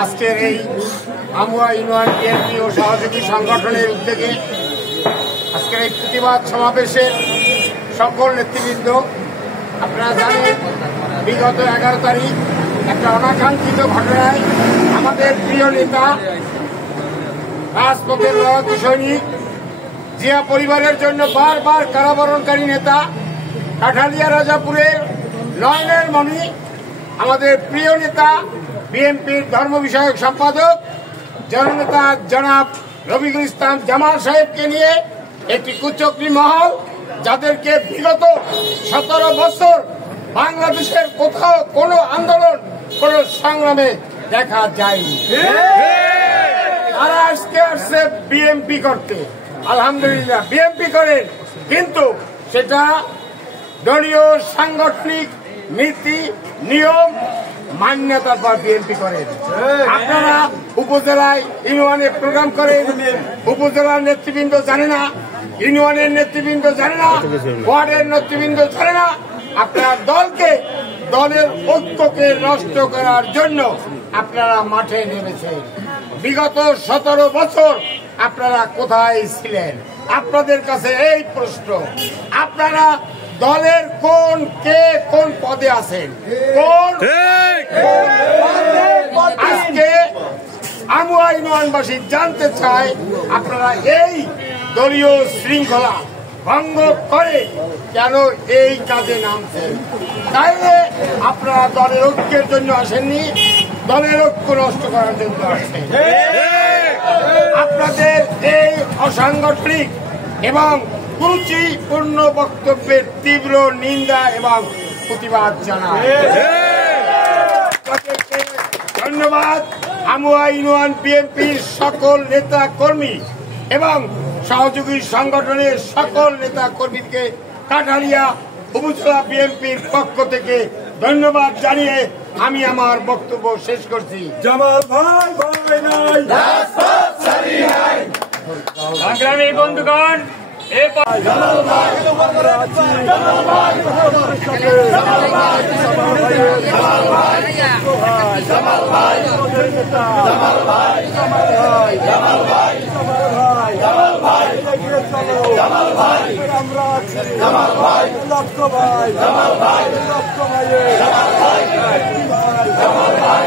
আজকের এই Amua union BNP ও সহযোগী সংগঠনের উদ্যোগে আজকের এই প্রতিবাদ সমাবেশের সকল নেতৃবৃন্দ, আপনারা জানেন বিগত 11 তারিখ একটা অনাকাঙ্ক্ষিত ঘটনায় আমাদের প্রিয় নেতা রাজপথের লড়াকু সৈনিক জিয়া পরিবারের জন্য বারবার কারাবরণকারী নেতা কাঠালিয়া রাজাপুরের নয়নের মণি আমাদের প্রিয় নেতা বিএনপির ধর্ম বিষয়ক সম্পাদক জননেতা জনাব রফিকুল ইসলাম জামাল সাহেবকে নিয়ে একটি কুচক্রী মহল, যাদেরকে বিগত 17 বছর বাংলাদেশের কোথাও কোনো আন্দোলন, কোনো সংগ্রামে দেখা যায়নি, তারা আজকে আসছে বিএনপি করতে। আলহামদুলিল্লাহ বিএনপি করেন, কিন্তু সেটা দলীয় সাংগঠনিক নীতি নিয়ম মান্যতার পর বিএনপি করেন। আপনারা উপজেলায় ইউনিয়নে প্রোগ্রাম করেন, উপজেলার নেতৃবৃন্দ জানে না, ইউনিয়নের নেতৃবৃন্দ জানে না, ওয়ার্ডের নেতৃবৃন্দ জানে না। আপনারা দলের ঐক্যকে নষ্ট করার জন্য আপনারা মাঠে নেমেছেন। বিগত 17 বছর আপনারা কোথায় ছিলেন? আপনাদের কাছে এই প্রশ্ন, আপনারা দলের কোন পদে আছেন? আজকে আমুয়া ইউনিয়নবাসী জানতে চায় আপনারা এই দলীয় শৃঙ্খলা ভঙ্গ করে কেন এই কাজে নামছেন? তাইলে আপনারা দলের ঐক্যের জন্য আসেননি, দলের ঐক্য নষ্ট করার জন্য আসছেন। আপনাদের এই অসাংগঠনিক এবং কুরুচিপূর্ণ বক্তব্যের তীব্র নিন্দা এবং প্রতিবাদ জানাই। ধন্যবাদ আমুয়া ইউনিয়ন বিএনপির সকল নেতা কর্মী এবং সহযোগী সংগঠনের সকল নেতা কর্মীকে কাঠালিয়া উপজেলা বিএনপির পক্ষ থেকে ধন্যবাদ জানিয়ে আমি আমার বক্তব্য শেষ করছি। জামাল ভাই ভাই নাই, সংগ্রামী বন্ধুগণ, জামাল ভাই আমরা আছি, জামাল ভাই জামাল ভাই জামাল ভাই জামাল ভাই জামাল ভাই জামাল ভাই জামাল ভাই জামাল ভাই জামাল ভাই জামাল ভাই আমরা আছি, জামাল ভাই লক্ষ ভাই জামাল ভাই লক্ষ ভাই জামাল ভাই জামাল ভাই